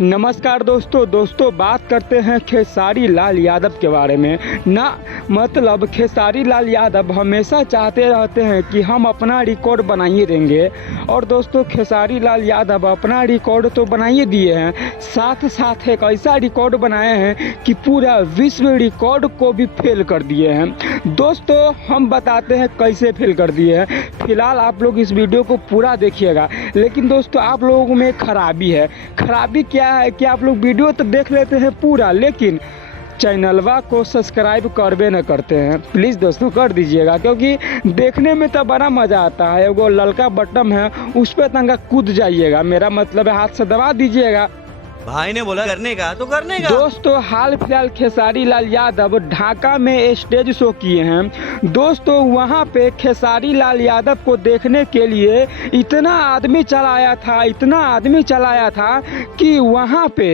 नमस्कार दोस्तों बात करते हैं खेसारी लाल यादव के बारे में ना। मतलब खेसारी लाल यादव हमेशा चाहते रहते हैं कि हम अपना रिकॉर्ड बनाइए देंगे। और दोस्तों खेसारी लाल यादव अपना रिकॉर्ड तो बनाइए दिए हैं, साथ साथ एक ऐसा रिकॉर्ड बनाए हैं कि पूरा विश्व रिकॉर्ड को भी फेल कर दिए हैं। दोस्तों हम बताते हैं कैसे फेल कर दिए हैं। फिलहाल आप लोग इस वीडियो को पूरा देखिएगा। लेकिन दोस्तों आप लोगों में खराबी है। खराबी क्या है कि आप लोग वीडियो तो देख लेते हैं पूरा, लेकिन चैनलवा को सब्सक्राइब करबे न करते हैं। प्लीज़ दोस्तों कर दीजिएगा, क्योंकि देखने में तो बड़ा मज़ा आता है। वो ललका बटन है उस पर तंगा कूद जाइएगा, मेरा मतलब है हाथ से दबा दीजिएगा। भाई ने बोला करने का तो करने का। दोस्तों हाल फिलहाल खेसारी लाल यादव ढाका में स्टेज शो किए हैं। दोस्तों वहां पे खेसारी लाल यादव को देखने के लिए इतना आदमी चलाया था कि वहां पे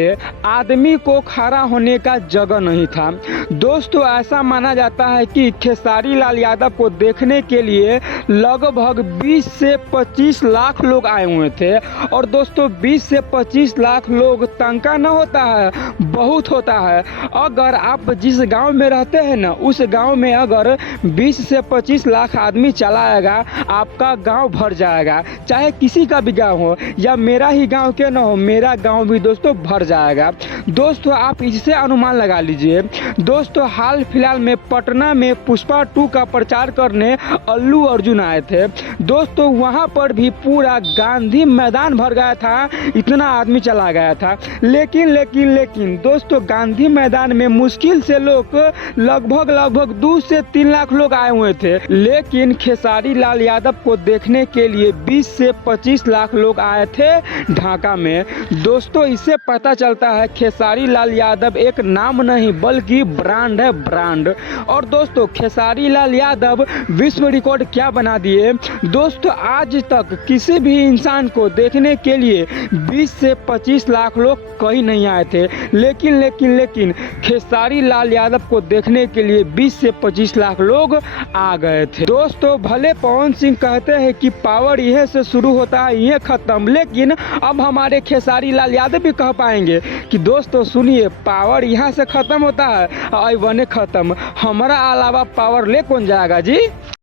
आदमी को खड़ा होने का जगह नहीं था। दोस्तों ऐसा माना जाता है कि खेसारी लाल यादव को देखने के लिए लगभग 20 से 25 लाख लोग आए हुए थे। और दोस्तों 20 से 25 लाख लोग तंका न होता है, बहुत होता है। अगर आप जिस गांव में रहते हैं ना, उस गांव में अगर 20 से 25 लाख आदमी चला आएगा, आपका गांव भर जाएगा। चाहे किसी का भी गांव हो या मेरा ही गांव क्यों न हो, मेरा गांव भी दोस्तों भर जाएगा। दोस्तों आप इससे अनुमान लगा लीजिए। दोस्तों हाल फिलहाल में पटना में पुष्पा 2 का प्रचार करने अल्लू अर्जुन आए थे। दोस्तों वहां पर भी पूरा गांधी मैदान भर गया था, इतना आदमी चला गया था। लेकिन दोस्तों गांधी मैदान में मुश्किल से लोग लगभग 2 से 3 लाख लोग आए हुए थे। लेकिन खेसारी लाल यादव को देखने के लिए 20 से 25 लाख लोग आए थे ढाका में। दोस्तों इससे पता चलता है खेसारी लाल यादव एक नाम नहीं बल्कि ब्रांड है, ब्रांड। और दोस्तों खेसारी लाल यादव विश्व रिकॉर्ड क्या बना दिए। दोस्तों आज तक किसी भी इंसान को देखने के लिए 20 से 25 लाख लोग कहीं नहीं आए थे। लेकिन खेसारी लाल यादव को देखने के लिए 20 से 25 लाख लोग आ गए थे। दोस्तों भले पवन सिंह कहते हैं कि पावर यह से शुरू होता है ये खत्म, लेकिन अब हमारे खेसारी लाल यादव भी कह पाएंगे कि दोस्तों सुनिए, पावर यहाँ से खत्म होता है और वने खत्म, हमारा अलावा पावर ले कौन जाएगा जी।